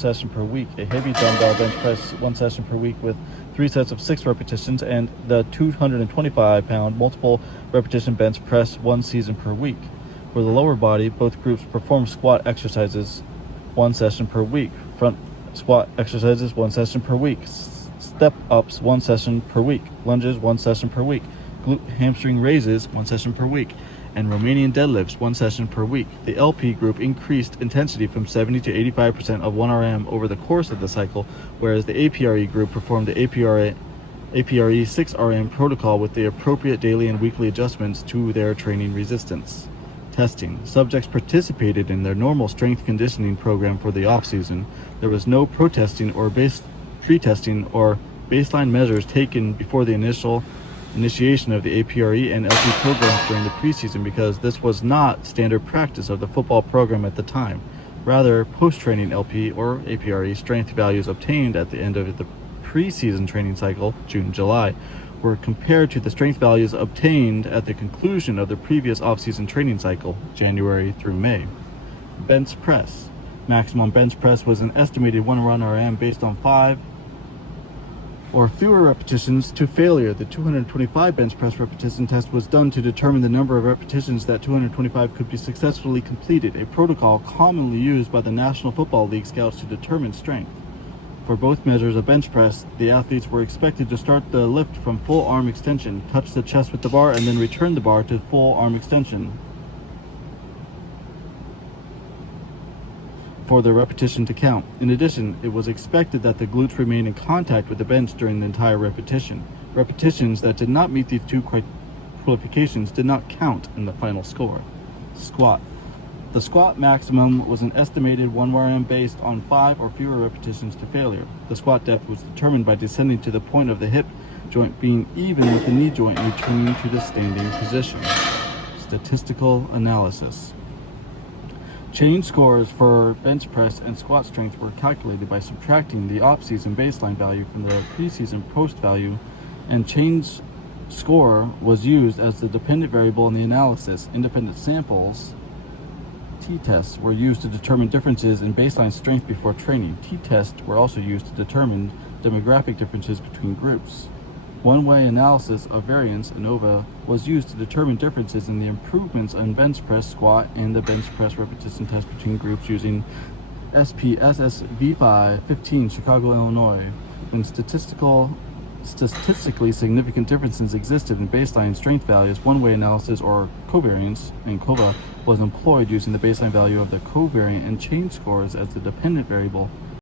session per week, a heavy dumbbell bench press 1 session per week with 3 sets of 6 repetitions, and the 225-pound multiple repetition bench press 1 season per week. For the lower body, both groups perform squat exercises 1 session per week, front squat exercises 1 session per week, step ups 1 session per week, lunges 1 session per week, glute hamstring raises 1 session per week, and Romanian deadlifts 1 session per week. The LP group increased intensity from 70 to 85% of 1RM over the course of the cycle, whereas the APRE group performed the APRE 6RM protocol with the appropriate daily and weekly adjustments to their training resistance. Testing. Subjects participated in their normal strength conditioning program for the off-season. There was no pre-testing or baseline measures taken before the initiation of the APRE and LP programs during the preseason because this was not standard practice of the football program at the time. Rather, post-training LP or APRE strength values obtained at the end of the preseason training cycle, June-July, were compared to the strength values obtained at the conclusion of the previous off-season training cycle, January through May. Bench press. Maximum bench press was an estimated 1RM based on 5 or fewer repetitions to failure. The 225 bench press repetition test was done to determine the number of repetitions that 225 could be successfully completed, a protocol commonly used by the National Football League scouts to determine strength. For both measures of bench press, the athletes were expected to start the lift from full arm extension, touch the chest with the bar, and then return the bar to full arm extension for the repetition to count. In addition, it was expected that the glutes remain in contact with the bench during the entire repetition. Repetitions that did not meet these two qualifications did not count in the final score. Squat. The squat maximum was an estimated 1RM based on 5 or fewer repetitions to failure. The squat depth was determined by descending to the point of the hip joint being even with the knee joint and returning to the standing position. Statistical analysis. Change scores for bench press and squat strength were calculated by subtracting the off-season baseline value from the preseason post value, and change score was used as the dependent variable in the analysis. Independent samples, T-tests, were used to determine differences in baseline strength before training. T-tests were also used to determine demographic differences between groups. One-way analysis of variance, ANOVA, was used to determine differences in the improvements in bench press, squat, and the bench press repetition test between groups using SPSS V5-15, Chicago, Illinois. When statistically significant differences existed in baseline strength values, one-way analysis or covariance and COVA was employed using the baseline value of the covariant and change scores as the dependent variable